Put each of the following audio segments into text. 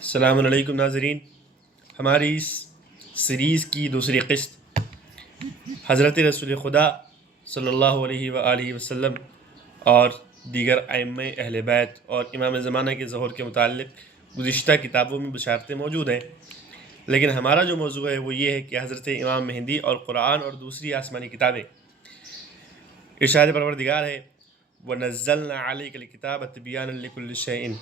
السلام علیکم ناظرین، ہماری اس سیریز کی دوسری قسط حضرت رسول خدا صلی اللہ علیہ وآلہ وسلم اور دیگر ائمہ اہل بیت اور امام زمانہ کے ظہور کے متعلق گزشتہ کتابوں میں بشارتیں موجود ہیں، لیکن ہمارا جو موضوع ہے وہ یہ ہے کہ حضرت امام مہدی اور قرآن اور دوسری آسمانی کتابیں۔ ارشاد پروردگار ہے وَنَزَّلْنَا عَلَيْكَ الْكِتَابَ تِبْيَانًا لِكُلِّ شَيْءٍ،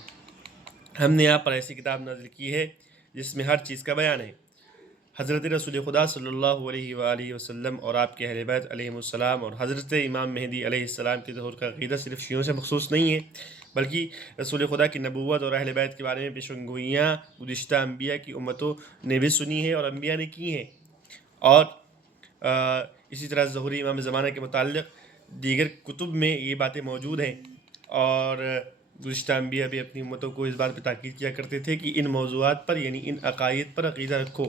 ہم نے آپ پر ایسی کتاب نازل کی ہے جس میں ہر چیز کا بیان ہے۔ حضرت رسول خدا صلی اللہ علیہ وآلہ وسلم اور آپ کے اہل بیت علیہم السلام اور حضرت امام مہدی علیہ السلام کے ظہور کا عقیدہ صرف شیعوں سے مخصوص نہیں ہے، بلکہ رسول خدا کی نبوت اور اہل بیت کے بارے میں پیشن گوئیاں گزشتہ انبیاء کی امتوں نے بھی سنی ہے اور انبیاء نے کی ہیں، اور اسی طرح ظہوری امام زمانہ کے متعلق دیگر کتب میں یہ باتیں موجود ہیں، اور گزشتہ انبیاء بھی اپنی امتوں کو اس بات پہ تاکید کیا کرتے تھے کہ ان موضوعات پر یعنی ان عقائد پر عقیدہ رکھو،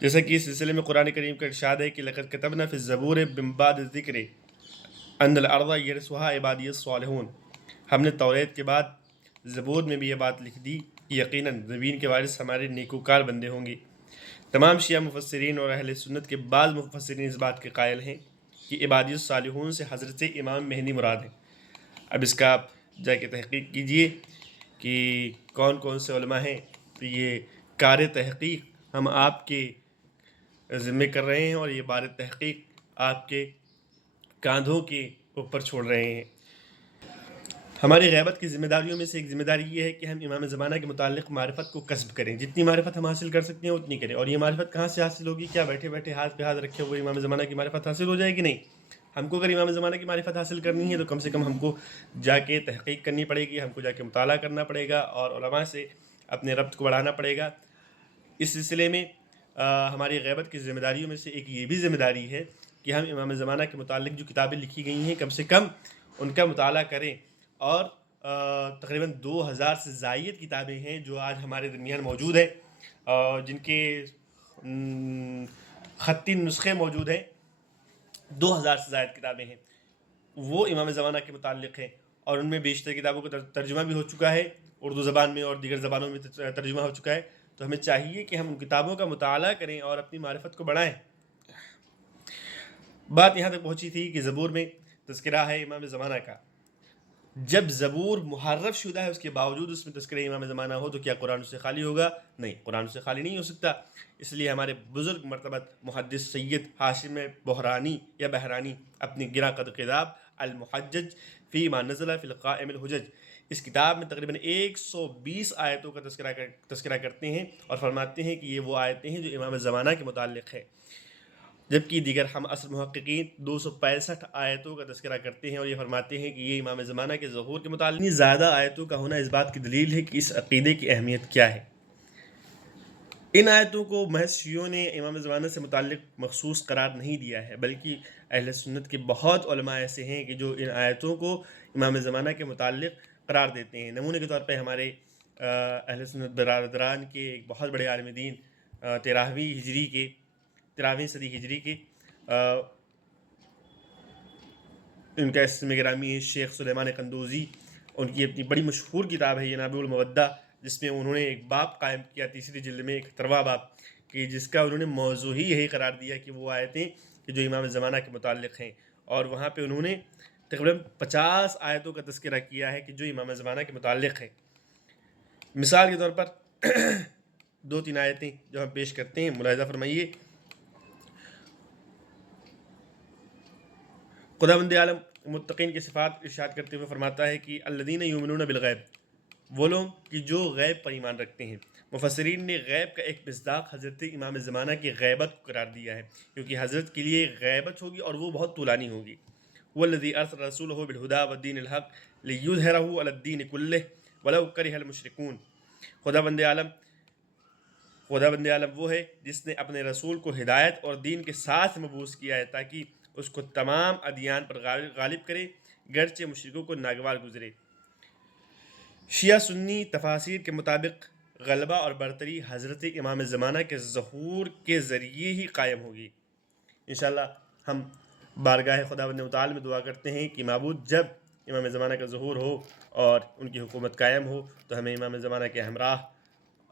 جیسا کہ اس سلسلے میں قرآن کریم کا ارشاد ہے کہ لقد كتبنا في الزبور من بعد الذکر ان الارض یرثها عبادی الصالحون، ہم نے توریت کے بعد زبور میں بھی یہ بات لکھ دی کہ یقیناً زمین کے وارث ہمارے نیکوکار بندے ہوں گے۔ تمام شیعہ مفسرین اور اہل سنت کے بعض مفسرین اس بات کے قائل ہیں کہ عبادی الصالحون سے حضرت امام مہدی مراد ہیں۔ اب اس کا آپ جا کے تحقیق کیجئے کہ کون کون سے علماء ہیں، تو یہ کار تحقیق ہم آپ کے ذمے کر رہے ہیں اور یہ بار تحقیق آپ کے کاندھوں کے اوپر چھوڑ رہے ہیں۔ ہماری غیبت کی ذمہ داریوں میں سے ایک ذمہ داری یہ ہے کہ ہم امام زمانہ کے متعلق معرفت کو کسب کریں، جتنی معرفت ہم حاصل کر سکتے ہیں اتنی کریں۔ اور یہ معرفت کہاں سے حاصل ہوگی؟ کیا بیٹھے بیٹھے ہاتھ پہ ہاتھ رکھے ہوئے امام زمانہ کی معرفت حاصل ہو جائے گی؟ نہیں، ہم کو اگر امام زمانہ کی معرفت حاصل کرنی ہے تو کم سے کم ہم کو جا کے تحقیق کرنی پڑے گی، ہم کو جا کے مطالعہ کرنا پڑے گا اور علماء سے اپنے ربط کو بڑھانا پڑے گا۔ اس سلسلے میں ہماری غیبت کی ذمہ داریوں میں سے ایک یہ بھی ذمہ داری ہے کہ ہم امام زمانہ کے متعلق جو کتابیں لکھی گئی ہیں کم سے کم ان کا مطالعہ کریں، اور تقریباً 2000 سے زائد کتابیں ہیں جو آج ہمارے درمیان موجود ہیں، جن کے خطی نسخے موجود ہیں۔ 2000 سے زائد کتابیں ہیں، وہ امام زمانہ کے متعلق ہیں، اور ان میں بیشتر کتابوں کا ترجمہ بھی ہو چکا ہے، اردو زبان میں اور دیگر زبانوں میں ترجمہ ہو چکا ہے۔ تو ہمیں چاہیے کہ ہم ان کتابوں کا مطالعہ کریں اور اپنی معرفت کو بڑھائیں۔ بات یہاں تک پہنچی تھی کہ زبور میں تذکرہ ہے امام زمانہ کا۔ جب زبور محرف شدہ ہے اس کے باوجود اس میں تذکرہ امام زمانہ ہو تو کیا قرآن سے خالی ہوگا؟ نہیں، قرآن سے خالی نہیں ہو سکتا۔ اس لیے ہمارے بزرگ مرتبت محدث سید ہاشم بحرانی یا بحرانی اپنی گرا قد کتاب المحجج فی ما نزل فی القائم الحجج، اس کتاب میں تقریباً 120 آیتوں کا تذکرہ کرتے ہیں اور فرماتے ہیں کہ یہ وہ آیتیں ہیں جو امام زمانہ کے متعلق ہیں، جبکہ دیگر ہم عصر محققین 265 آیتوں کا تذکرہ کرتے ہیں اور یہ فرماتے ہیں کہ یہ امام زمانہ کے ظہور کے متعلق اتنی زیادہ آیتوں کا ہونا اس بات کی دلیل ہے کہ اس عقیدے کی اہمیت کیا ہے۔ ان آیتوں کو محض شیعوں نے امام زمانہ سے متعلق مخصوص قرار نہیں دیا ہے، بلکہ اہل سنت کے بہت علماء ایسے ہیں کہ جو ان آیتوں کو امام زمانہ کے متعلق قرار دیتے ہیں۔ نمونے کے طور پہ ہمارے اہل سنت برادران کے ایک بہت بڑے عالم دین 13ویں صدی ہجری کے ان کا اسم گرامی ہے شیخ سلیمان قندوزی، ان کی اپنی بڑی مشہور کتاب ہے ینابع المودہ، جس میں انہوں نے ایک باب قائم کیا 3 جلد میں، 71واں باب، کہ جس کا انہوں نے موضوع ہی یہی قرار دیا کہ وہ آیتیں کہ جو امام زمانہ کے متعلق ہیں، اور وہاں پہ انہوں نے تقریباً 50 آیتوں کا تذکرہ کیا ہے کہ جو امام زمانہ کے متعلق ہیں۔ مثال کے طور پر 2-3 آیتیں جو ہم پیش کرتے ہیں، ملاحظہ فرمائیے۔ خداوند عالم متقین کی صفات ارشاد کرتے ہوئے فرماتا ہے کہ الذین یؤمنون بالغیب، وہ لوگ کہ جو غیب پر ایمان رکھتے ہیں۔ مفسرین نے غیب کا ایک مصداق حضرت امام زمانہ کی غیبت کو قرار دیا ہے، کیونکہ حضرت کے لیے غیبت ہوگی اور وہ بہت طولانی ہوگی۔ والذی ارسل رسولہ بالہدی والدین الحق لیظہرہ علی الدین کلہ ولو کرہ المشرکون، خداوند عالم وہ ہے جس نے اپنے رسول کو ہدایت اور دین کے ساتھ مبعوث کیا ہے تاکہ اس کو تمام ادیان پر غالب کرے، گرچہ مشرکوں کو ناگوار گزرے۔ شیعہ سنی تفاسیر کے مطابق غلبہ اور برتری حضرت امام زمانہ کے ظہور کے ذریعے ہی قائم ہوگی۔ انشاءاللہ ہم بارگاہ خداوند متعال میں دعا کرتے ہیں کہ معبود جب امام زمانہ کا ظہور ہو اور ان کی حکومت قائم ہو تو ہمیں امام زمانہ کے ہمراہ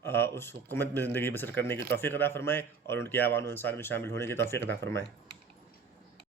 اس حکومت میں زندگی بسر کرنے کی توفیق عطا فرمائے اور ان کے اعوان و انصار میں شامل ہونے کی توفیق عطا فرمائے.